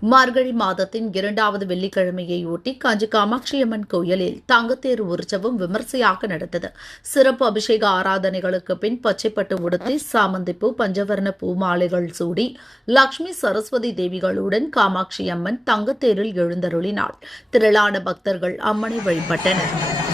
மார்கழி மாதத்தின் இரண்டாவது வெள்ளிக்கிழமையொட்டி காஞ்சி காமாட்சியம்மன் கோயிலில் தங்கத்தேர் உற்சவம் விமர்சையாக நடந்தது. சிறப்பு அபிஷேக ஆராதனைகளுக்கு பின் பச்சைப்பட்டு உடுத்தி சாமந்திப்பூ பஞ்சவர்ண பூ மாலைகள் சூடி லட்சுமி சரஸ்வதி தேவிகளுடன் காமாட்சியம்மன் தங்கத்தேரில் எழுந்தருளினாள். திரளான பக்தர்கள் அம்மனை வழிபட்டனர்.